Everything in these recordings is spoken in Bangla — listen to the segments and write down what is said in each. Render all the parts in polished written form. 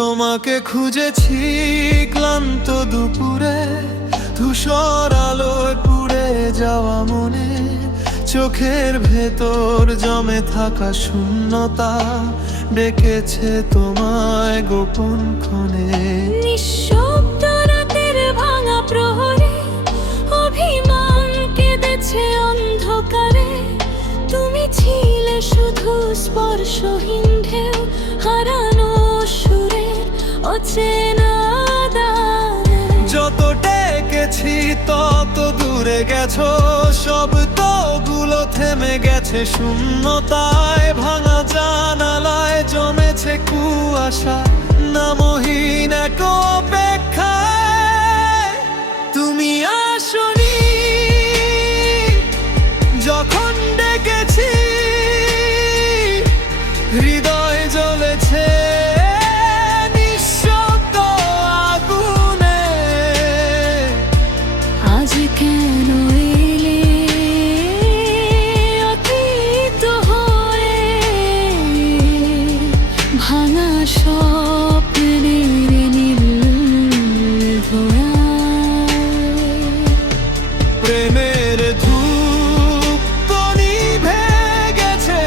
তোমাকে খুঁজেছি ক্লান্ত দুপুরে, ধূসর আলোয় পুড়ে যাওয়া মনে, চোখের ভেতর জমে থাকা শূন্যতা ডেকেছে তোমায় গোপন ক্ষণে। নিঃশব্দ রাতের ভাঙা প্রহরে অভিমান কেঁদেছে অন্ধকারে। তুমি ছিলে শুধু স্পর্শহীন ঢেউ, হারানো সুরের অচেনা দানে। যত ডেকেছি তত দূরে গেছো, শব্দগুলো থেমে গেছে শূন্যতায়। ভাঙা জানালায় জমেছে কুয়াশা, নামহীন এক অপেক্ষায়। তুমি আসনি যখন ডেকেছি, হৃদয় জ্বলেছে নিঃশব্দ আগুনে। আজ কেন এলে অতীত হয়ে, ভাঙা স্বপ্নের নির্ভয়ায়। প্রেমের ধূপ তো নিভে গেছে,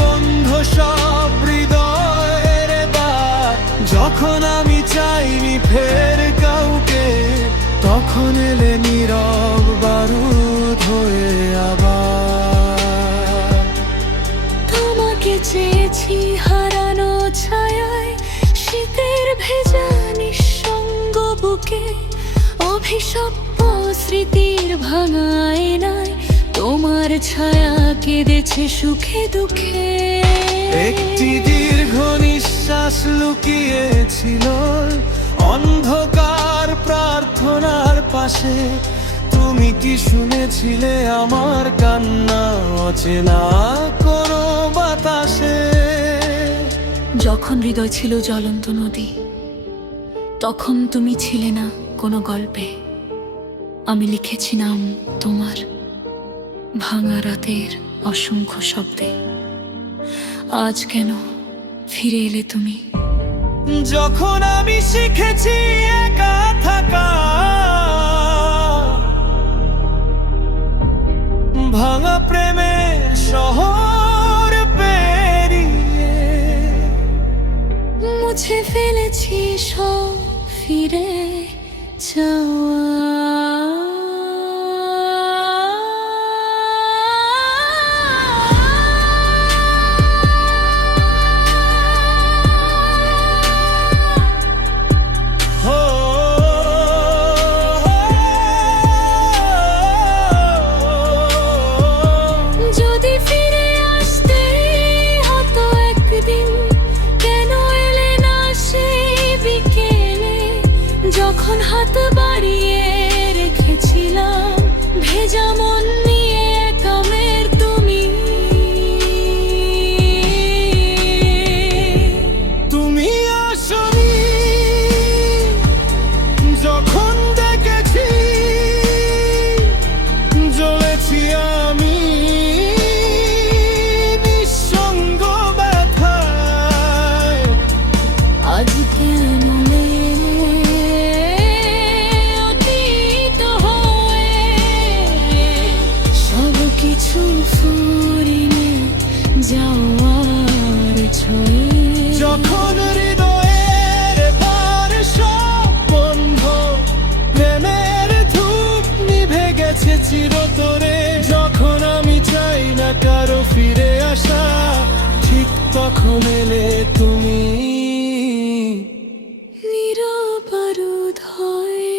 বন্ধ সব হৃদয়ের দ্বার। যখন আমি চাইনি ফের কাউকে, তখন এলে নীরব বারুদ হয়ে আবার। তোমাকে চেয়েছি হারানো ছায়ায়, শীতের ভেজা নিঃসঙ্গ বুকে। অভিশপ্ত স্মৃতির ভাঙা আয়নায় তোমার ছায়া কেঁদেছে সুখে দুঃখে। একটি দীর্ঘ নিঃশ্বাস লুকিয়েছিল অন্ধকার প্রার্থনার পাশে। তুমি কি শুনেছিলে আমার কান্না অচেনা কোনো বাতাসে? যখন হৃদয় ছিল জ্বলন্ত নদী, তখন তুমি ছিলে না কোনো গল্পে। আমি লিখেছিলাম তোমার ভাঙা রাতের অসংখ্য শব্দে। আজ কেন ফিরে এলে তুমি? যখন আমি শিখেছি একা থাকা, ভাঙা প্রেমের শহর পেরিয়ে, মুছে ফেলেছি সব ফিরে যাওয়া। যদি ফিরে আসতে হতো একদিন, কেন এলে না সেই বিকেলে? যখন হাত বাড়িয়ে রেখেছিলাম ভেজা মন নিয়ে কামের তুমি। তুমি আসনি যখন দেখেছি, জ্বলেছি আমি নিঃসঙ্গ ব্যথায়। আজ কেন অতীত হয়ে, সব কিছু ফুরিয়ে যাওয়ার ছয়ে। যখন হৃদয়ের ভার সব বন্ধ, প্রেমের ধূপ নিভে গেছে চিরতরে। যখন আমি চাই না কারো ফিরে আসা, ঠিক তখন এলে তুমি। নিরবরুদ্ধ হয়ে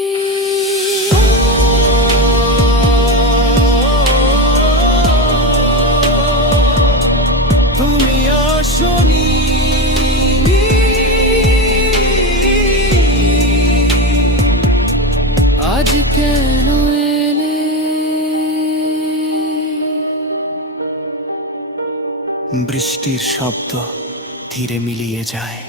তুমি আসনি আজ কেন এলে? বৃষ্টির শব্দ ধীরে মিলিয়ে যায়।